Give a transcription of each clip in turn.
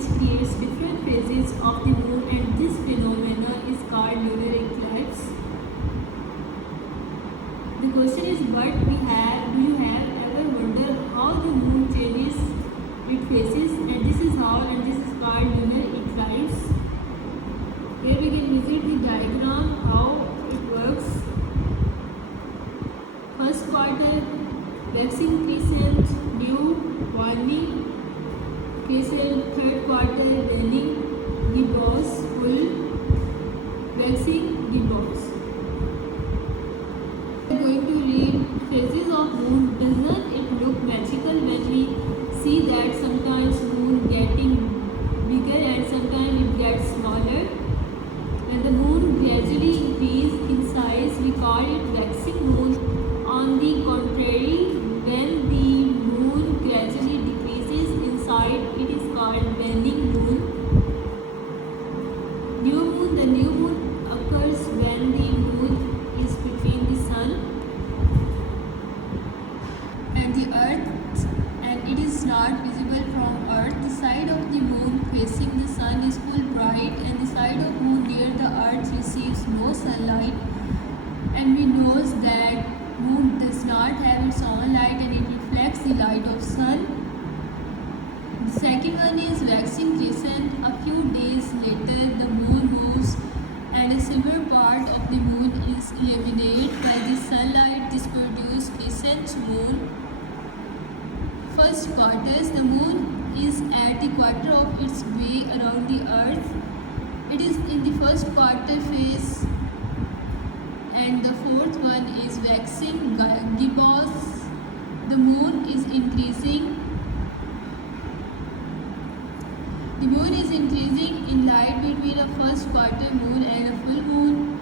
which creates different phases of the moon, and this phenomenon is called lunar eclipse. The question is, do you have ever wondered how the moon changes its phases? And this is called lunar eclipse. Here we can visit the diagram how it works. First quarter, waxing crescent, new, waning crescent. Third quarter, waning gibbous, full, waxing gibbous. We are going to read phases of moon. Does not it look magical when we see that sometimes moon getting bigger and sometimes it gets smaller? When the moon gradually increases in size, we call it waxing moon. On the contrary, when the moon gradually decreases in size, it is called waning moon. New moon. The new moon occurs when the moon is between the sun and the earth, and it is not visible from earth. The side of the moon facing the sun is full bright, and the side of moon near the earth receives no sunlight. And we know that moon does not have its own light and it reflects the light of sun. The second one is waxing crescent. A few days later, the moon moves and a silver part of the moon is illuminated by the sunlight. This produces crescent moon. First quarters, the moon is at the quarter of its way around the earth. It is in the first quarter phase, and the fourth one is waxing gibbous. The moon is increasing. The moon is increasing in light between a first quarter moon and a full moon.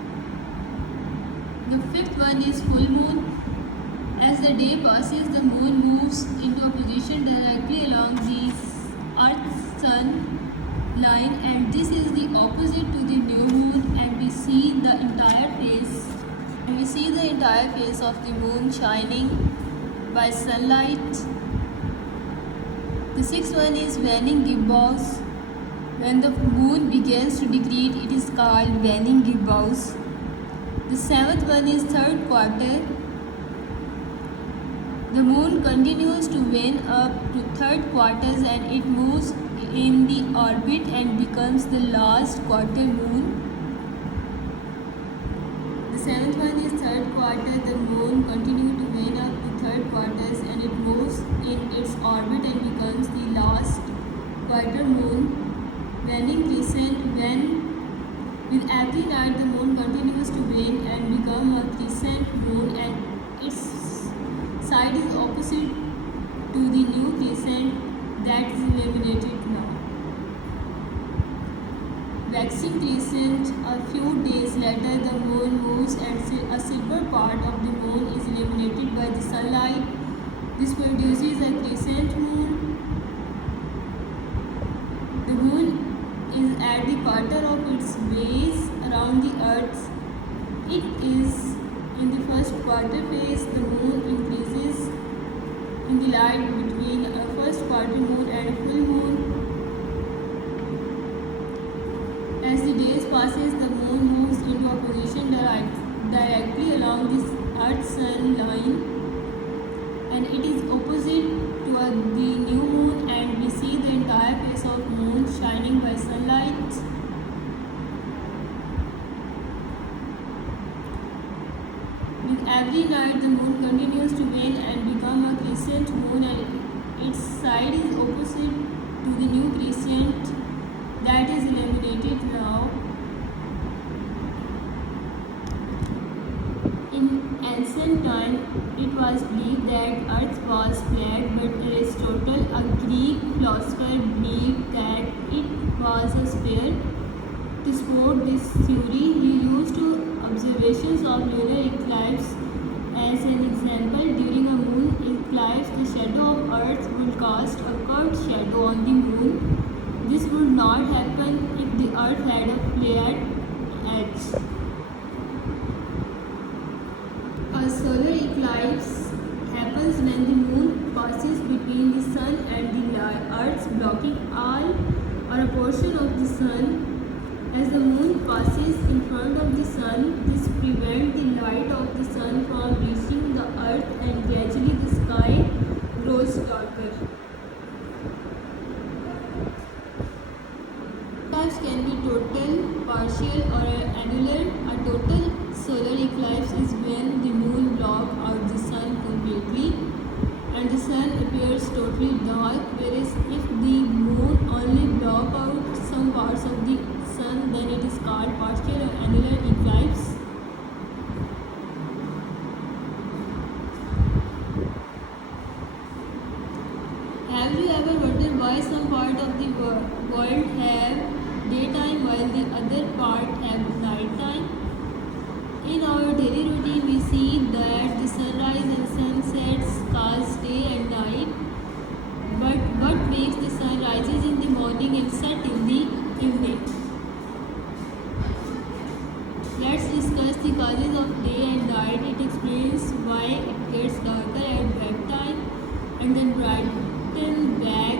The fifth one is full moon. As the day passes, the moon moves into a position directly along the Earth-Sun line, and this is the opposite to the new moon, and we see the entire phase. Of the moon shining by sunlight. The sixth one is waning gibbous. When the moon begins to decrease, it is called waning gibbous. The seventh one is third quarter. The moon continues to wane up to third quarters and it moves in the orbit and becomes the last quarter moon. The seventh one is third quarter. The moon continues to wane up to third quarters and it moves in its orbit and becomes the last quarter moon. Waning crescent. With every night the moon continues to wane and become a crescent moon, and its side is opposite to the new crescent that is illuminated now. Waxing crescent. A few days later, the moon moves and a silver part of the moon is illuminated by the sunlight. This produces a crescent moon. The moon is at the quarter of its base around the earth. It is in the first quarter phase. The moon increases in the light between a first quarter moon and a full moon. As the days passes, the moon moves into a position directly along this Earth-Sun line, and it is opposite to the new moon, and we see the entire face of moon shining by sunlight. With every night, the moon continues to wane and become a crescent moon, and its side is opposite to the new crescent that is illuminated now. In ancient time, it was believed that Earth was flat, but Aristotle, a Greek philosopher, believed that it was a sphere. To support this theory, he used observations of lunar eclipse as an example. During a moon eclipse, the shadow of Earth will cast a curved shadow on the moon. This would not happen if the Earth had a flat edge. A solar eclipse happens when the moon passes between the sun and the Earth, blocking all or a portion of the sun. As the moon passes in front of the sun, this prevents the light of the sun from reaching the earth and gradually the sky grows darker. Eclipse can be total, partial or annular. A total solar eclipse is when the moon blocks out the sun completely and the sun appears totally dark, whereas if the moon only blocks out some parts of the sun, then it is called partial or annular eclipse. Have you ever wondered why some part of the world have daytime while the other part have nighttime? In our daily routine, we see that the sunrise and sunsets cause day and night. But what makes the sun rises in the morning and set in the evening? Let's discuss the causes of day and night. It explains why it gets darker at bedtime and then brighten back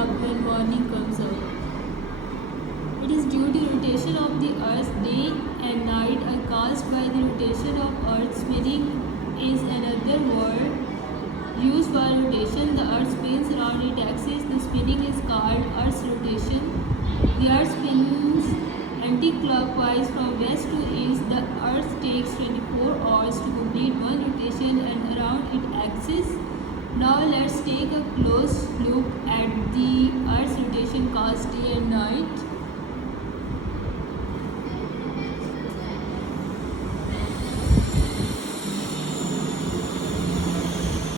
up when morning comes up. It is due to rotation of the earth. Day and night are caused by the rotation of earth. Spinning is another word used for rotation. The earth spins around its axis. The spinning is called earth's rotation. The earth spins anti-clockwise from west to east. The earth takes 24 hours to complete one rotation and around its axis. Now let's take a close look at the earth's rotation caused